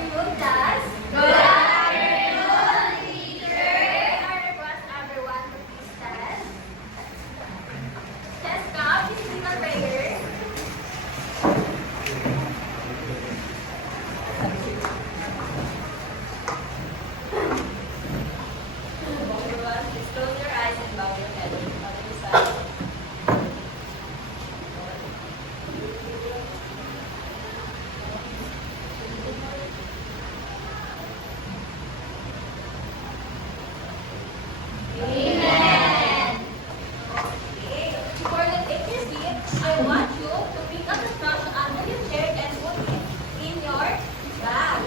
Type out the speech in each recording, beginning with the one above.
afternoon, class. Good afternoon, teacher. I request everyone to please stand. Let's come, please lead the prayer. Everyone, please close your eyes and bow your head. Other side. Amen. Okay. Before you take your seat, I want you to pick up the brush under your chair and put it in your bag.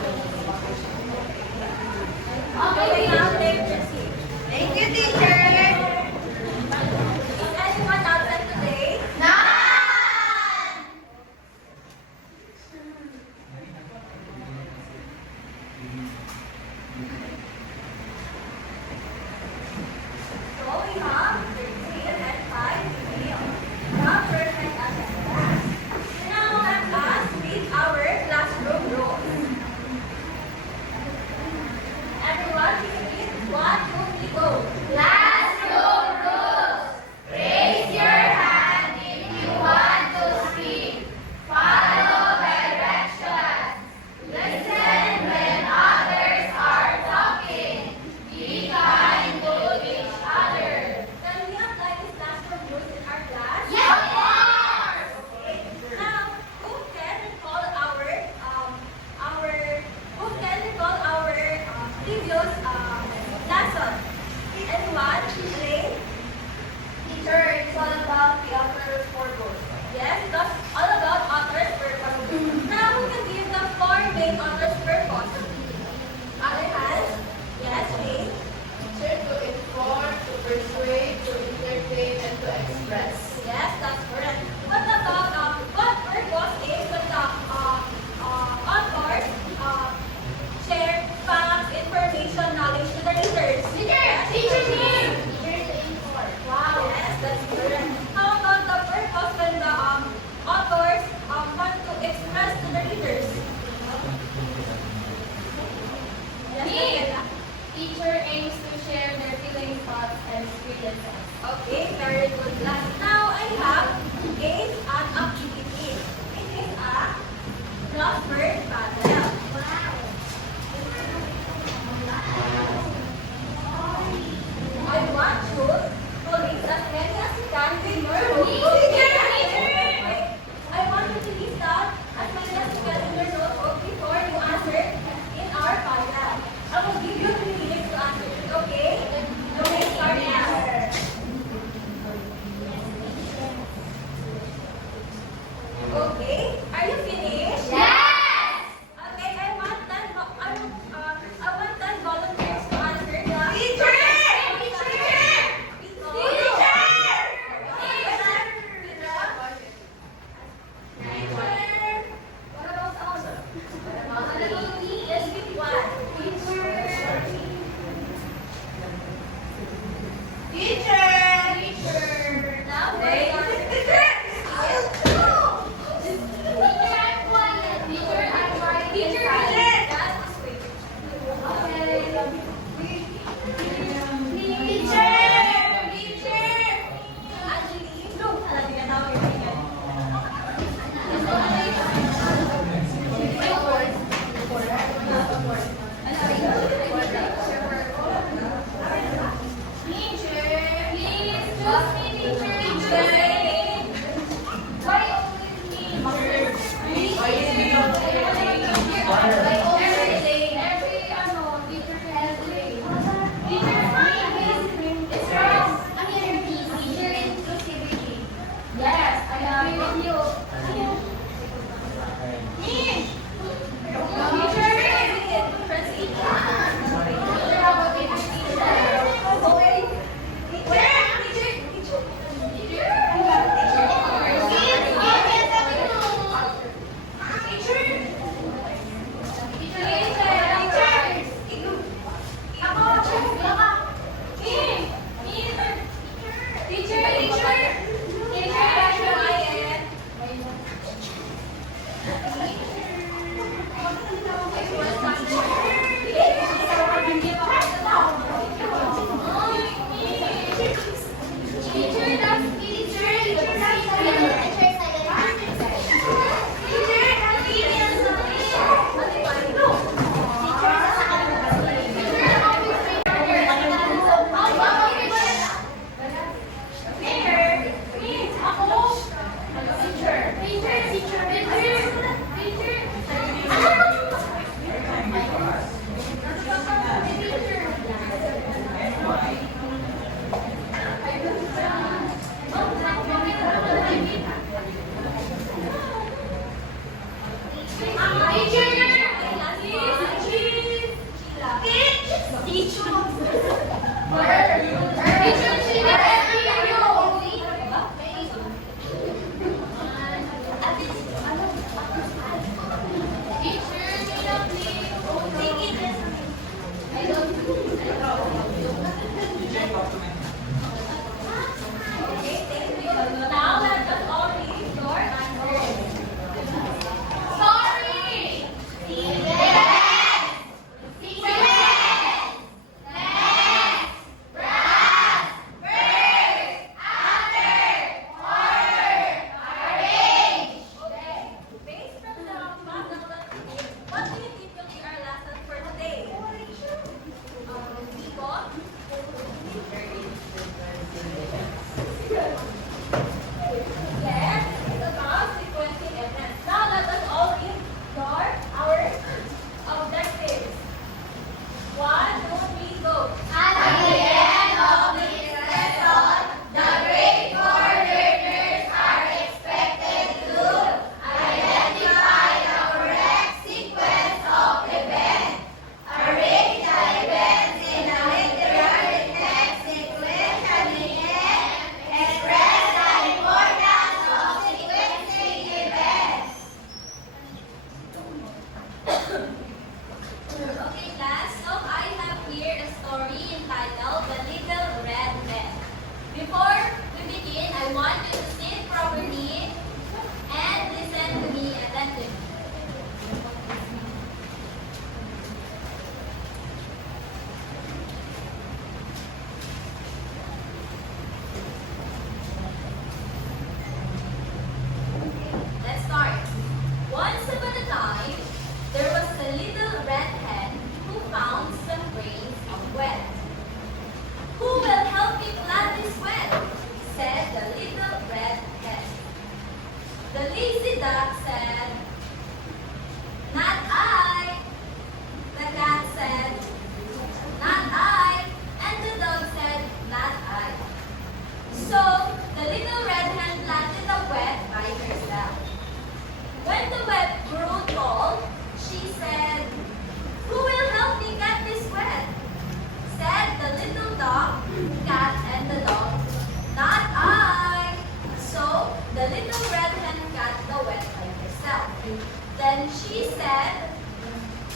Okay, now take your seat. Thank you, teacher. Is anyone outside today? None. So we have 13 and 5 male. Not perfect attendance. Now let us read our classroom rules. Everyone, please read 1, 2, 3, go. Classroom rules. Raise your hand if you want to speak. Follow directions. Listen when others are talking. Be kind to each other. Can we apply these classroom rules in our class? Yes, of course. Okay. Now, who can recall our previous lesson? Anyone? Ray? Teacher, it's all about the author's purpose. Yes, that's all about author's purpose. Now, who can give the 4 main author's purpose? Other hands? Yes, Ray? Teacher, to inform, to persuade, to entertain, and to express. Yes, that's correct. What about what purpose is when the authors share facts, information, knowledge to the readers? Teacher name. Teacher to inform. Wow, yes, that's correct. How about the purpose when the authors want to express to the readers? Yes, Me. Daniela. Teacher aims to share their feelings, thoughts, and experiences. Okay, very good class. Now I have is an activity. It is a crossword puzzle. Wow. I want you to list as many as you can with your notebook. I want you to list out as many as you can in your notebook before you answer in our puzzle. I will give you 3 minutes to answer it, okay? Okay, start now. Okay, are you finished? Yes. When the web grew tall, she said, "Who will help me get this web?" Said the little dog, cat, and the dog, "Not I." So the little red hen got the web by herself. Then she said,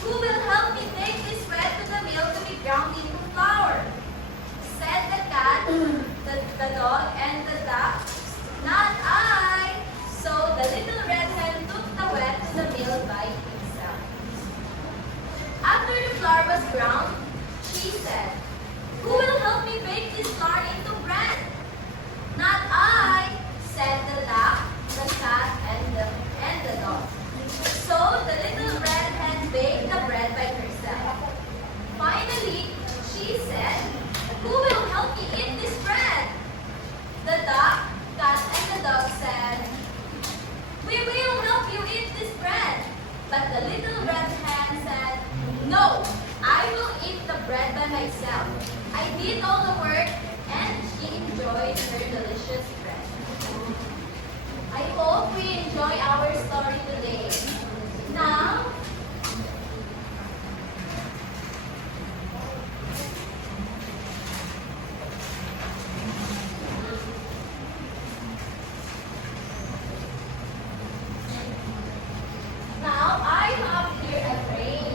"Who will help me take this web to the mill to be ground into flour?" Said the cat, the dog, and the duck, "Not I." So the little red hen took the web to the mill by himself. After the flour was ground, she said, "Who will help me bake this flour into bread?" "Not I," said the duck, the cat, and the dog. So the little red hen baked the bread by herself. Finally, she said, "Who will help me eat this bread?" The duck, cat, and the dog said, "We will help you eat this bread." But the little red hen said, "No, I will eat the bread by myself. I did all the work," and she enjoyed her delicious bread. I hope we enjoy our story today. Now, I have here a train.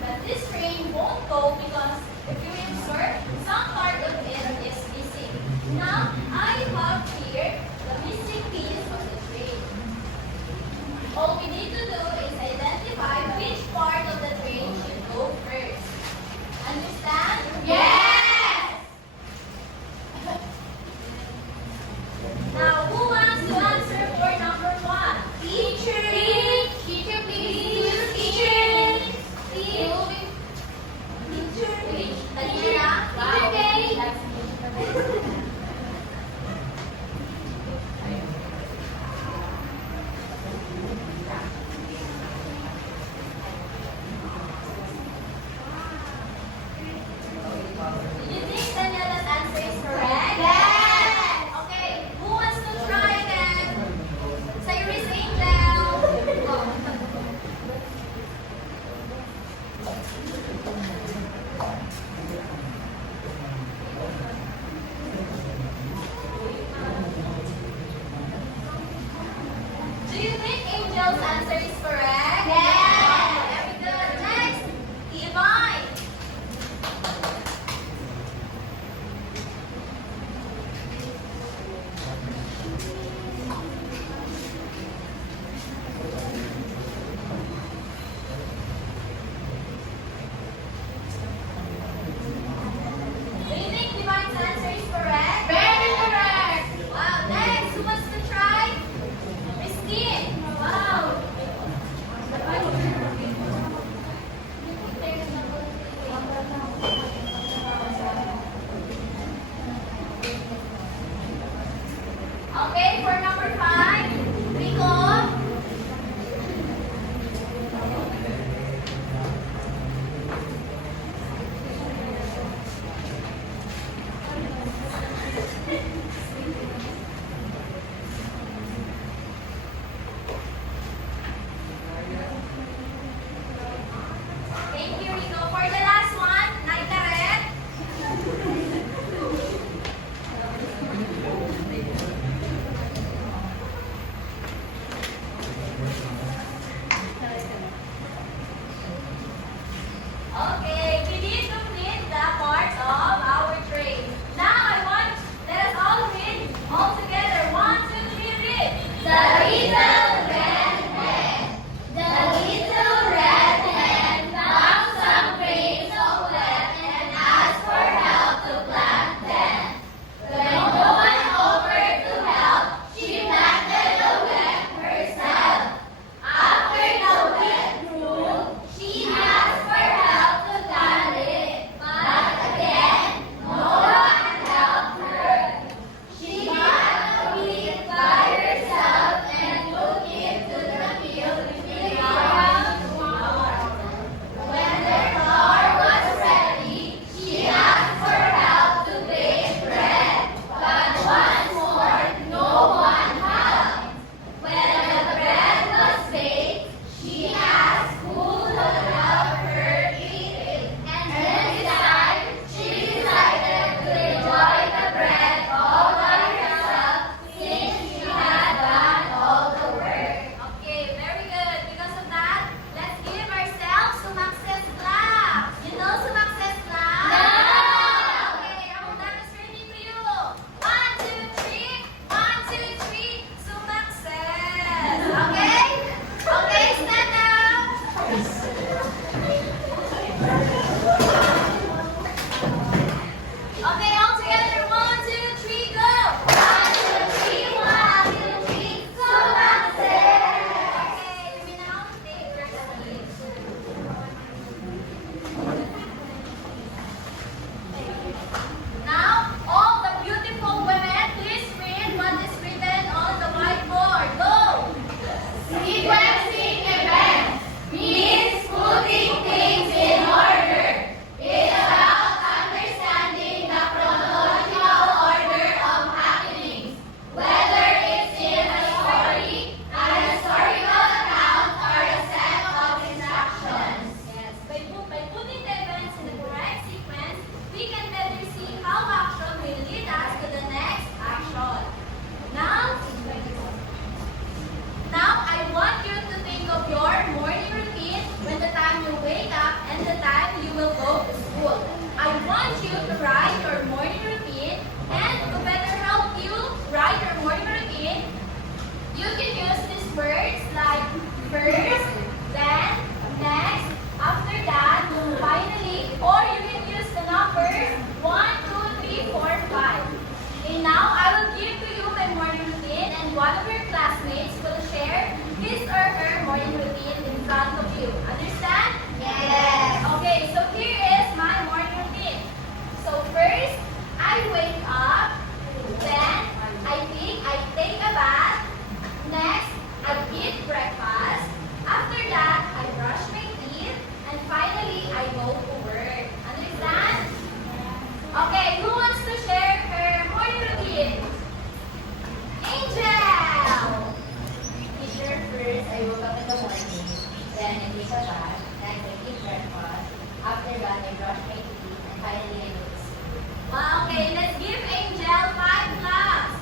But this train won't go because if you observe, some part of it is missing. Now, I have here the missing piece of the train. All we need to do is identify which part of the train should go first. Understand? Yes! Now, who wants to answer for number 1? Teacher! Teacher, please! Teacher! Teacher! Teacher! Wow! Do you think Daniela's answer is correct? Yes! Okay, who wants to try again? Cyrus Angel! Oh. Do you think Angel's answer is correct? Yes! Very good. Next, Divine! Do you think Divine's answer is correct? Very correct! Wow, next, who wants to try? Christine! Wow! your morning routine when the time you wake up and the time you will go to school. I want you to write your morning routine, and to better help you write your morning routine, you can use these words like first, then, next, after that, finally, or you can use the numbers 1, 2, 3, 4, 5. And now I will give to you my morning routine, and one of your classmates will share his or her morning routine in front of you. Understand? Yes. Okay, so here is my morning routine. So first, I wake up, then I take a bath, next I eat breakfast, after that I brush my teeth, and finally I go to work. Understand? Okay, who wants to share her morning routine? Angel! Teacher, first, I woke up in the morning. Then I take a bath. Then I eat breakfast. After that, I brush my teeth. And finally, I go to school. Okay, let's give Angel 5 claps.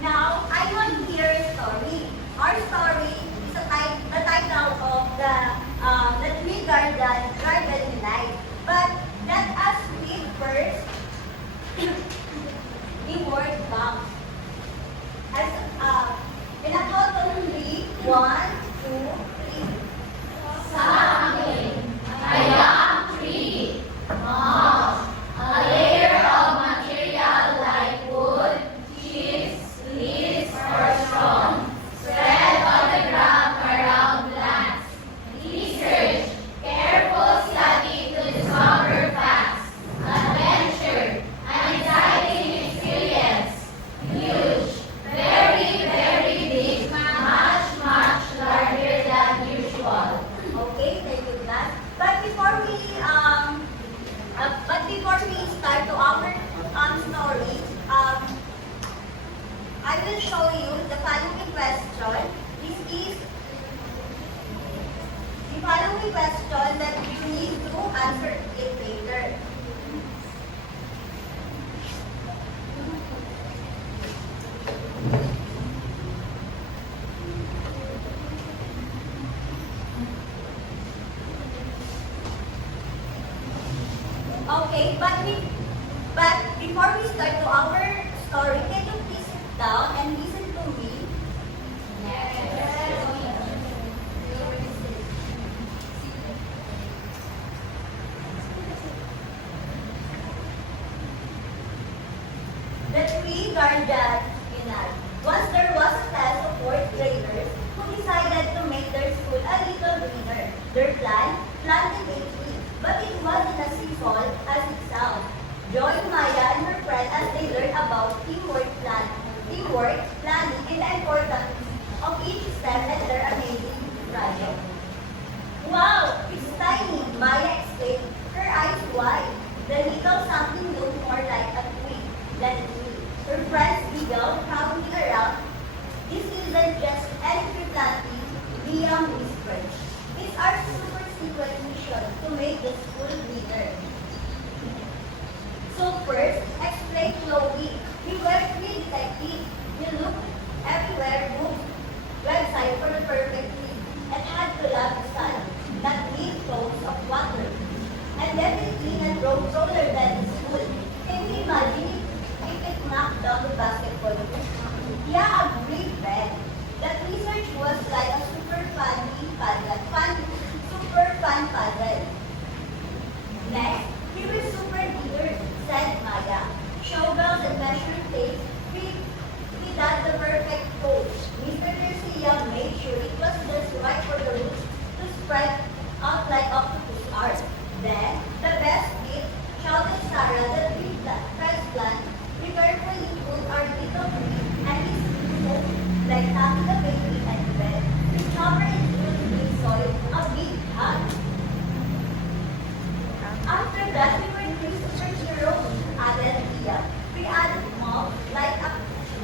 Now, I want to hear a story. Our story is the title of the Tree Garden in Life. But let us read first the word bank. As in a total read, 1, 2, 3. Something, a young tree, moss, a layer of material like wood, chips, leaves, or stone, spread on the ground around plants. Research, careful study to discover facts, adventure, an exciting experience, huge, very, very big, much, much larger than usual. Okay, thank you, class. But before we start to our story, I will show you the following question. This is the following question that you need to answer it later. Okay, but before we start to our story, can you please sit down and listen to me? The tree garden in life. Once there was a class of fourth graders who decided to make their school a little greener. Their plan planted a tree, but it wasn't as simple as it sounds. Join Maya and her friend as they learn about teamwork, planning, and the importance of each step in their amazing project. Wow, it's tiny, Maya exclaimed, her eyes wide. The little something looked more like a tree than a tree. Her friends giggled, crowding around. This isn't just any tree planting, Liam whispered. It's our super secret mission to make the school greener. So first, explain Chloe. We were three detectives. We looked everywhere, moved website for the perfect tree, and had to love the sun, not need tons of water. And definitely not roller than in school. Can you imagine if it knocked down the basketball hoop? Yeah, agreed, Ben. That research was like a super fun puzzle. Next, we were super eager, said Maya. Shovels and measuring tape, we got the perfect pose. Mr. Garcia made sure it was just right for the roots to spread out like octopus art. Then, the best bit, shouted Sarah, the tree transplant. We carefully put our little tree and its roots like Tommy the baby and bed. We covered it with soil, a big hug. After that, we were three superheroes, added Tia. We added moss like a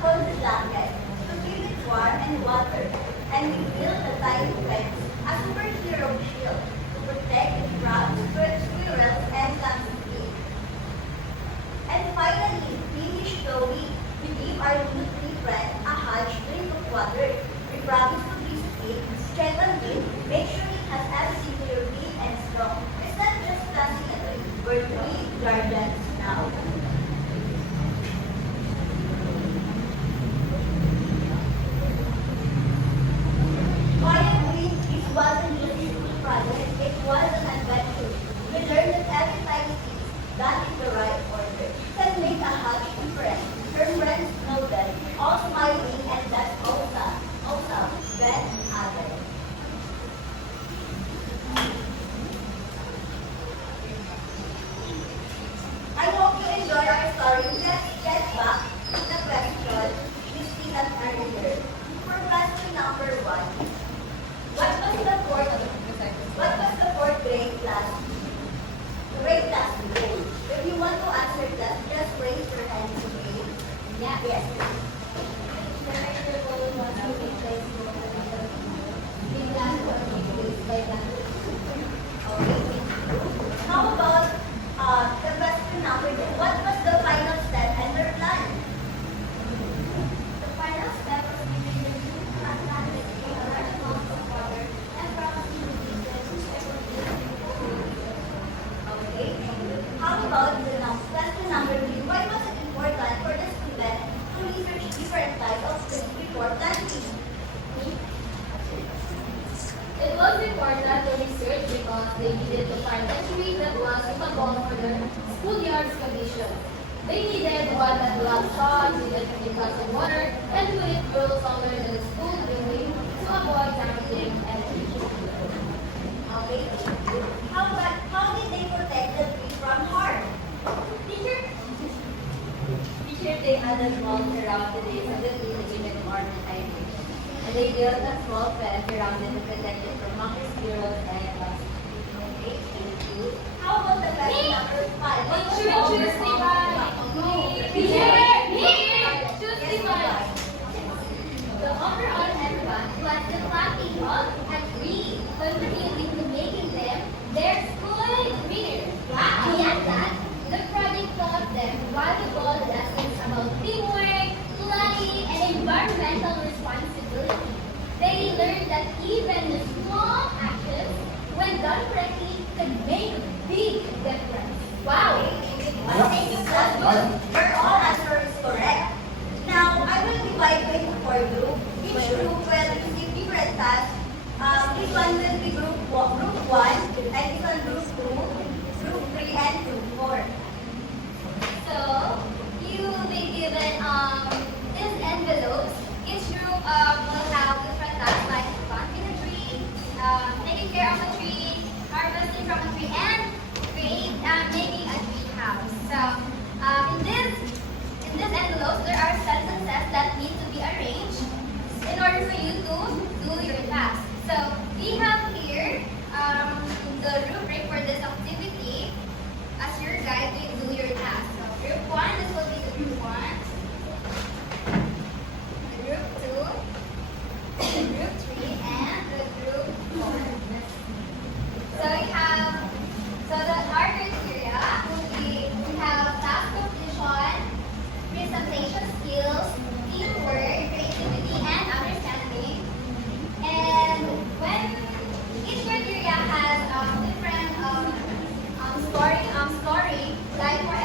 cold blanket to keep it warm and water. And we built a tiny fence, a superhero shield, to protect it from squirrels We give our new three friends a huge drink of water. We promise to visit it, check on it, make sure it has everything to your big and strong. It's not just planting a tree. We're tree guardians now. Quiet Green, this wasn't just a school project, it was an adventure. We learned that every tiny thing done in the right order can make a huge difference. Her friends know that, all smiling, and that's awesome. Awesome, Ben added. I hope you enjoy our story. Let's get back to the question Christine asked earlier. For question number 1, what was the fourth grade class goal? If you want to answer that, just raise your hand to me. Yeah. Yes. Okay. How about the question number 2? What was the final step and your plan? The final step was giving the new plant a large amount of water and promising to feed them every day. Okay. How about the question number 3? Why was it important for the student to research different types of trees before planting? It was important to research because they needed to find a tree that was suitable for their schoolyard's conditions. They needed one that lacked sun, needed to be lots of water, and to it grow taller than the school building to avoid damaging and leaking. Okay. How did they protect the tree from harm? Teacher, they added walls around the base of the tree to give it more protection. And they built a small fence around it to protect it from monkey squirrels and bugs. Okay. Thank you. How about the question number 5? What was the Choose overall- The overall everyone was the planting of a tree, contributing to making them their school greener. Wow! Beyond that, the project taught them valuable lessons about teamwork, planning, and environmental responsibility. They learned that even small actions, when done correctly, can make a big difference. Wow! Thank you, that's good. Your all answer is correct. Now, I will divide it for you. Each group will receive different tasks. This one will be group 1, and this one group 2, group 3, and group 4. So, you will be given these envelopes. Each group will have different tasks like planting a tree, taking care of a tree, harvesting from a tree, and making a tree house. So, in this envelopes, there are sentences that need to be arranged in order for you to do your task. So, we have here the rubric for this activity as your guide to do your task. So, group 1, this will be the group 1. The group 2, the group 3, and the group 4. So the our criteria will be, we have task completion, presentation skills, teamwork, creativity, and understanding. And when each criteria has different scoring, like for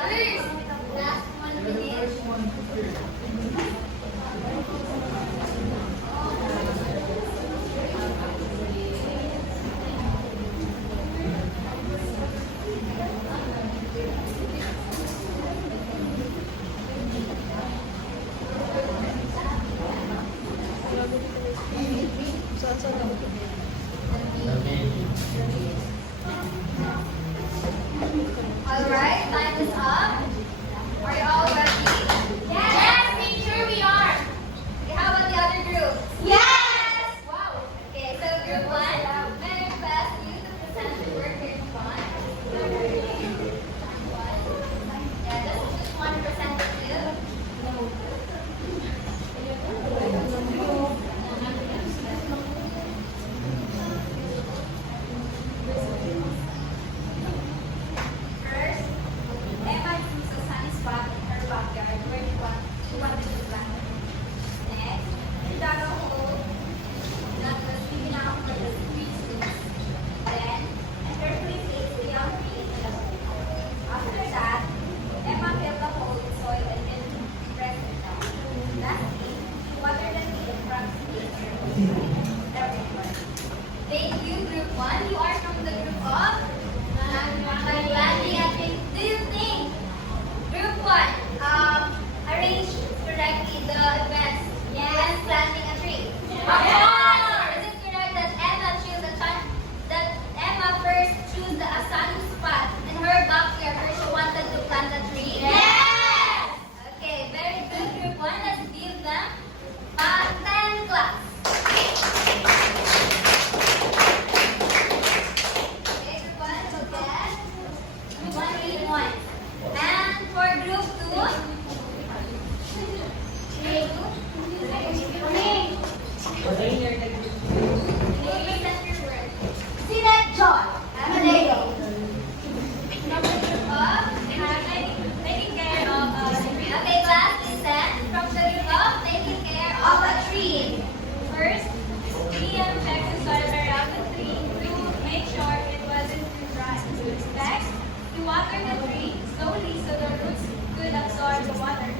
Alright, last 1 minute. Alright, time is up. Are you all ready? Yes, teacher, we are. Okay, how about the other group? Yes! Wow. Okay, so group 1, may I request you to present the work here in front. Yeah, just one representative. First, Emma drew a sunny spot in her backyard where she wanted to plant. Next, she dug a hole that was big enough for the tree roots. Then, and carefully placed the young tree in the hole. After that, Emma filled the hole with soil and then pressed it down. Lastly, she watered the tree and practically everywhere. Thank you, group 1. You are from the group of planting a tree. Do you think group 1 arranged correctly the events when planting a tree? Is it correct that Emma first chose the sunny spot in her backyard where she wanted to plant a tree? Yes! Okay, very good, group 1. Let's give them 10 claps. Okay, group 1, again. 1 And for group 2, Sinet John. Amadeo. Taking care of Okay, class, listen. From the group of taking care of a tree. First, Liam checked the soil around the tree to make sure it wasn't too dry. Next, he watered the tree slowly so the roots could absorb the water.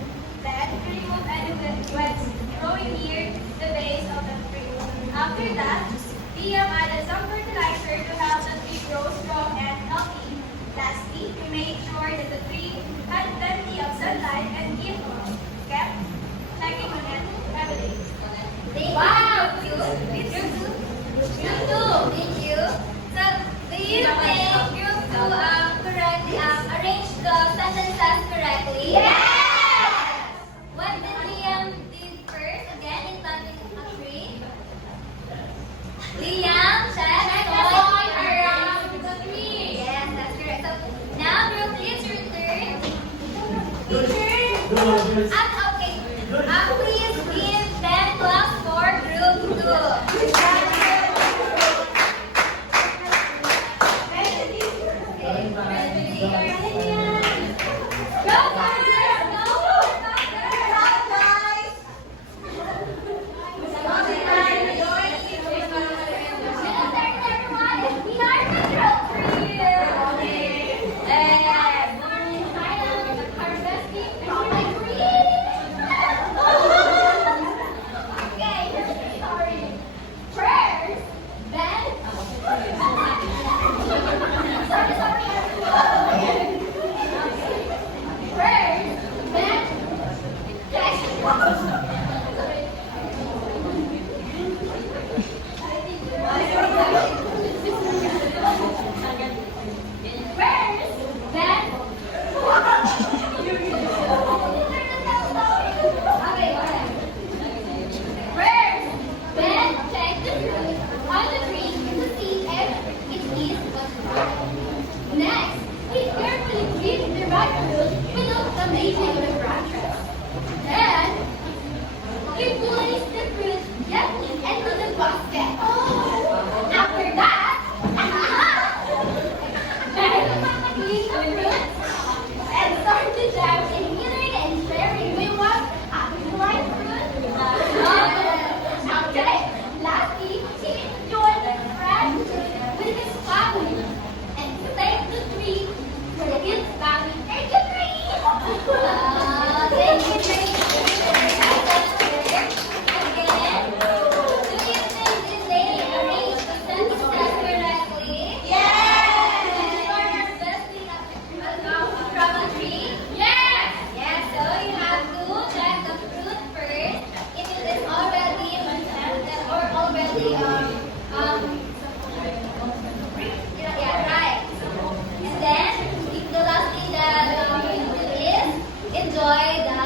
Then, he removed any weeds growing near the base of the tree. After that, Liam added some fertilizer to help the tree grow strong and healthy. Lastly, he made sure that the tree had plenty of sunlight and it kept checking on it every day. Wow! Group 2. Thank you. So, do you think Group 2 correctly arranged the sentences correctly? Yes! What did Liam did first again in planting a tree? Liam checked the soil around the tree. Yes, that's correct. So, now Group 3, it's your turn. Teacher? Okay. Please give 10 claps for Group 2. Next, we carefully clean the right fruit below the making the branches. Then, we place the fruit gently into the basket. After that, clean the fruit and start the jam in healing and sharing. We want happy to like fruit. Okay, lastly, he enjoyed the fresh fruit with his family and thank the tree for the gift family. Thank you, tree! Thank you, tree. Again, do you think this lady arranged the sentences correctly? Yes! And you are harvesting from a tree? Yes! Yes, so you have to check the fruit first if it is already manifested or already yeah, right. And then, if the last thing that you do is enjoy the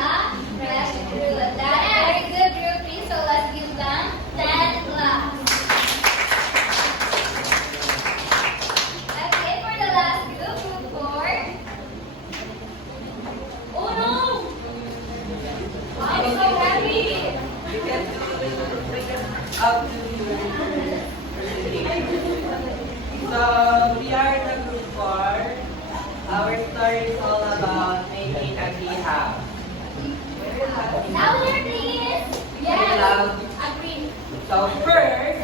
fresh fruit. That's very good, Group 3. So let's give them 10 claps. Okay, for the last group, Group 4. Oh no! I'm so happy. So we are the group 4. Our story is all about making a tree house. Louder, please. Loud. Agree. So first,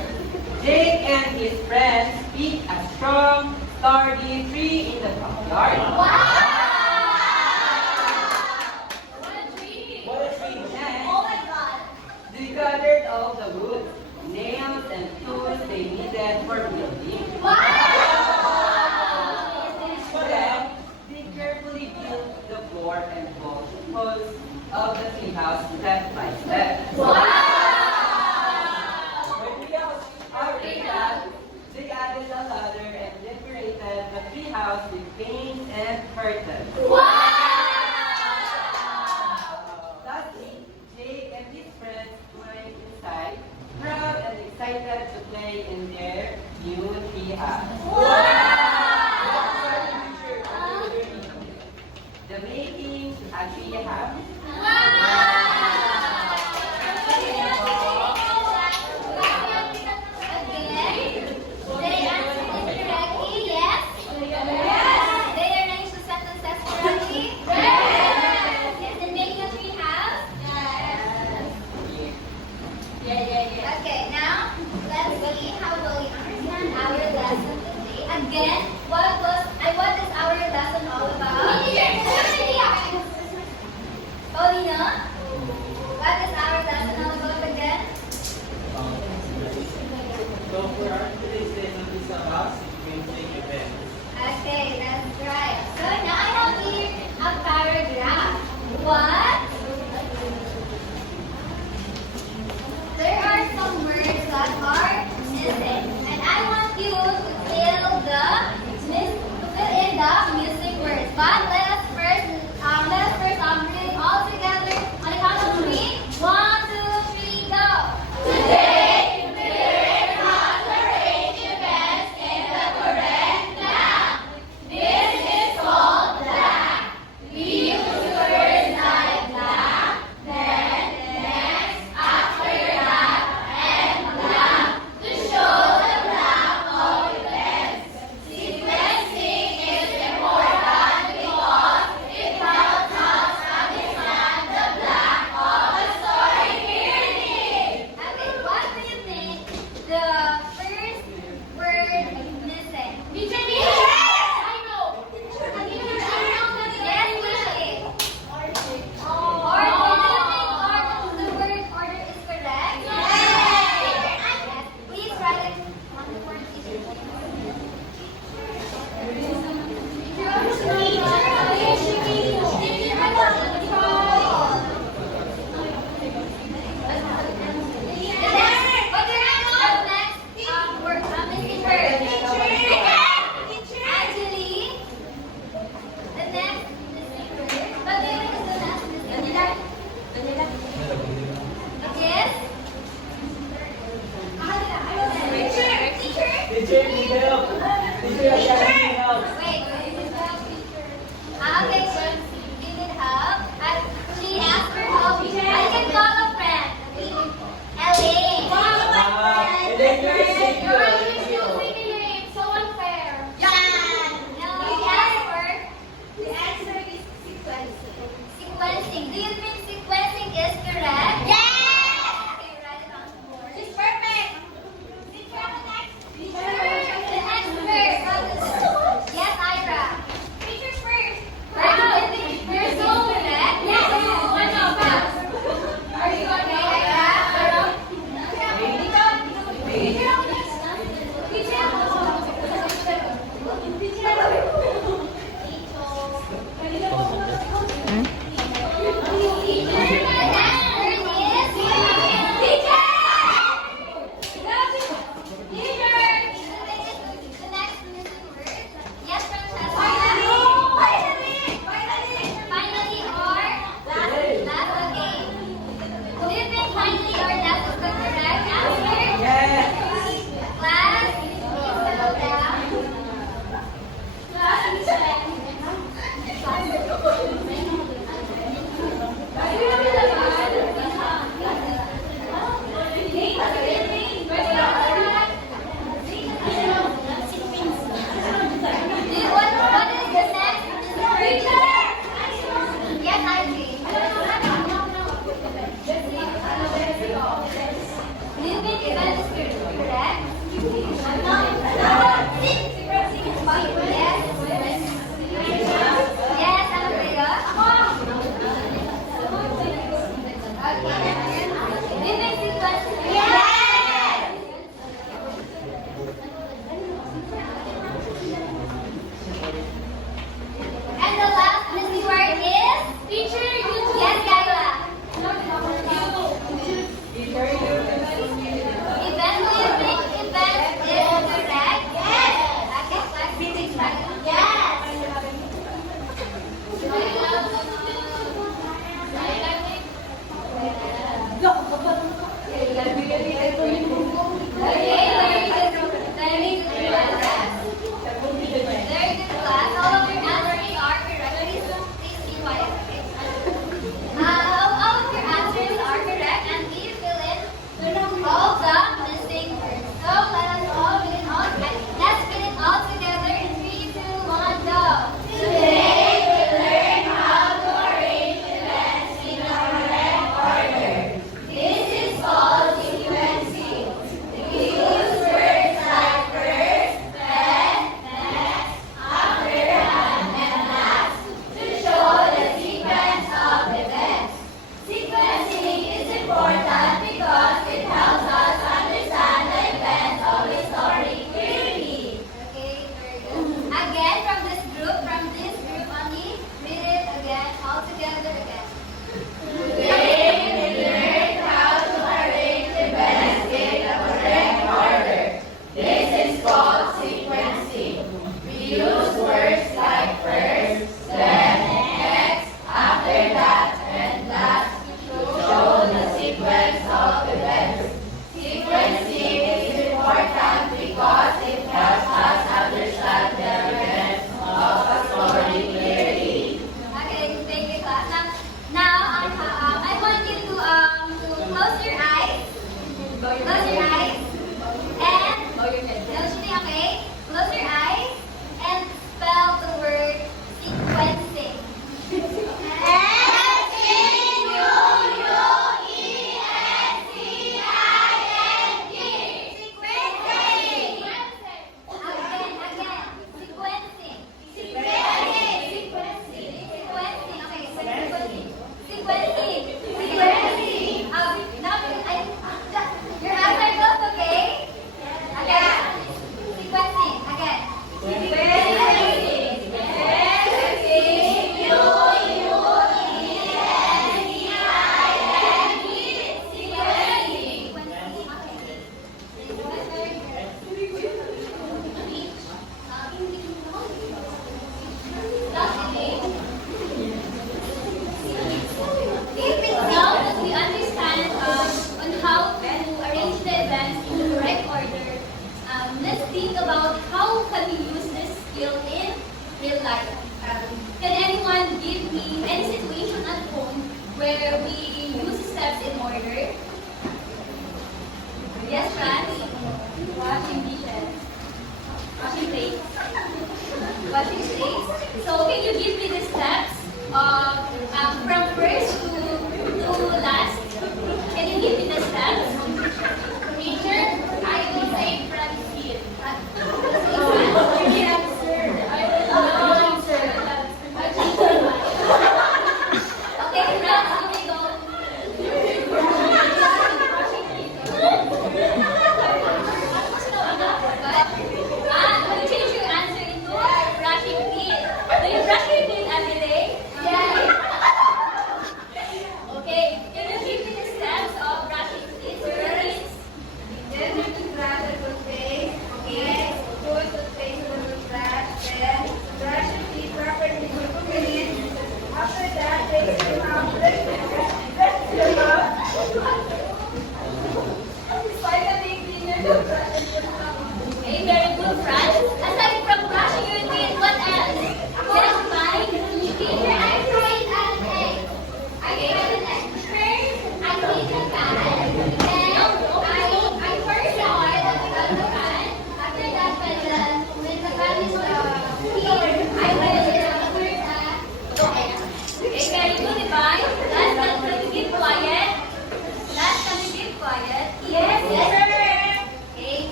Jake and his friends picked a strong, sturdy tree in the backyard. Wow! What a tree! What a tree! Next, Oh my god! they gathered all the wood, nails, and tools they needed for building. Wow! Then, they carefully built the floor and walls of the tree house step by step. Wow! When we already had, they added a ladder and decorated the tree house with paint and curtains. Wow! Lastly, Jake and his friends went inside, proud and excited to play in their new tree house. The making a tree house. They answered it correctly, yes? Yes! They arranged the sentences correctly, But let us first read all together on the count of three. 1, 2, 3, go. Today, consider how to arrange events in the correct blank. This is called blank. We use words like blank, then, next, after that, and blank to show the blank of events. Sequencing is important because it helps us understand the blank of the story clearly. Okay, what do you think the first word is missing? Teacher, I know. Yes, Mishi. Order. Do you think the word order is correct? Yes. Please write it on the board, teacher. Teacher, need help. Teacher, I need help. Okay, so you need help. She asked for help. I can call a friend. Elaine. Elaine, you're sick. You're refusing Elaine. So unfair. No, the answer is sequencing. Do you think sequencing is correct? Okay, write it on the board. It's perfect. The next word. Yes, Ira. Teacher first. Wow, you're so correct. Yes. One of us. Are you okay, Ira? Yes. Class, please settle down. What is the next word? Yes, I agree. Living event is correct? Yes. Yes, Andrea.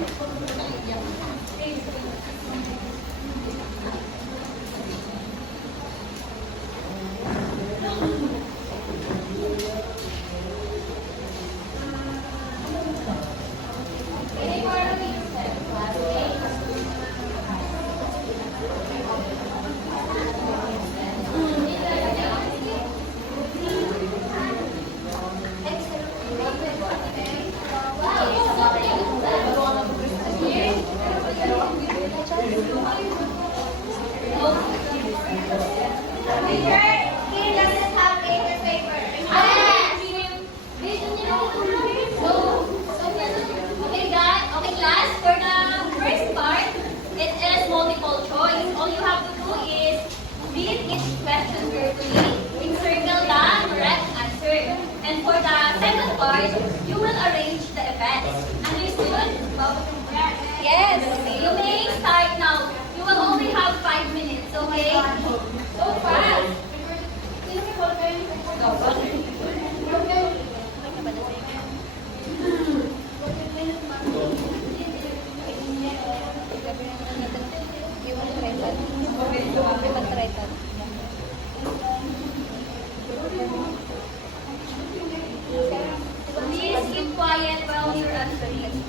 Any part of you said classmates? He doesn't have paper. Okay, class, for the first part, it is multiple choice. All you have to do is read each question carefully, encircle the correct answer. And for the second part, you will arrange the events. Understood? Yes. Okay, you may start now. You will only have 5 minutes, okay? So fast. Please keep quiet while you're answering.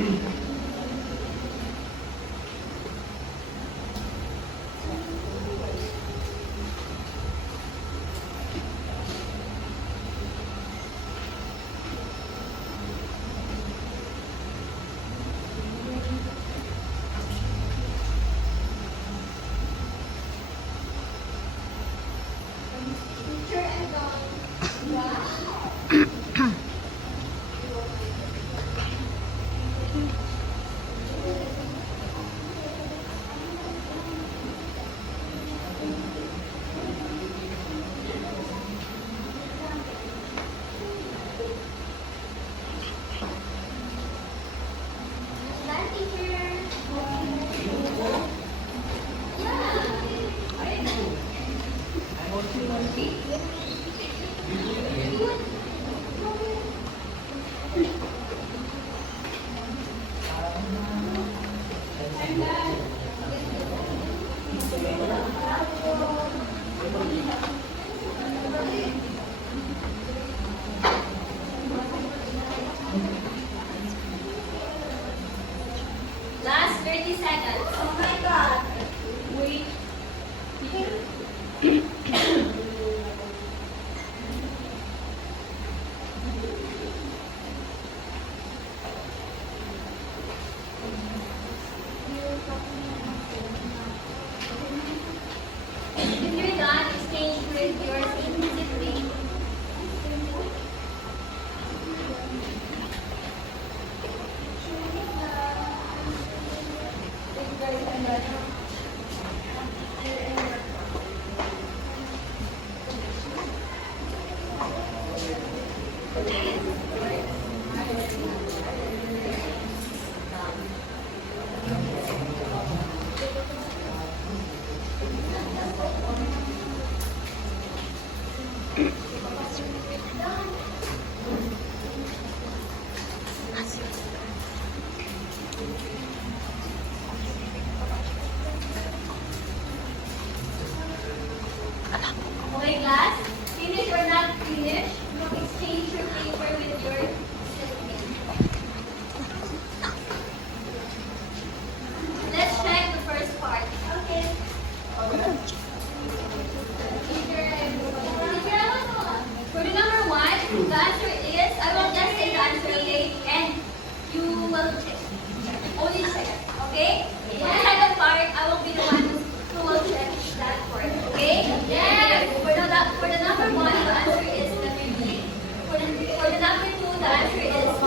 Teacher and Bye, teacher. Last 30 seconds. Oh my God. Wait. If you're done, exchange with your sibling. Okay, class? Finish or not finish? Exchange your paper with your sibling. Let's check the first part. Okay. For the number one, the answer is, I will just say the answer, okay? And you will only check, okay? For the second part, I will be the one who will check that part, okay? Yes. For the number one, the answer is letter B. For the number two, the answer is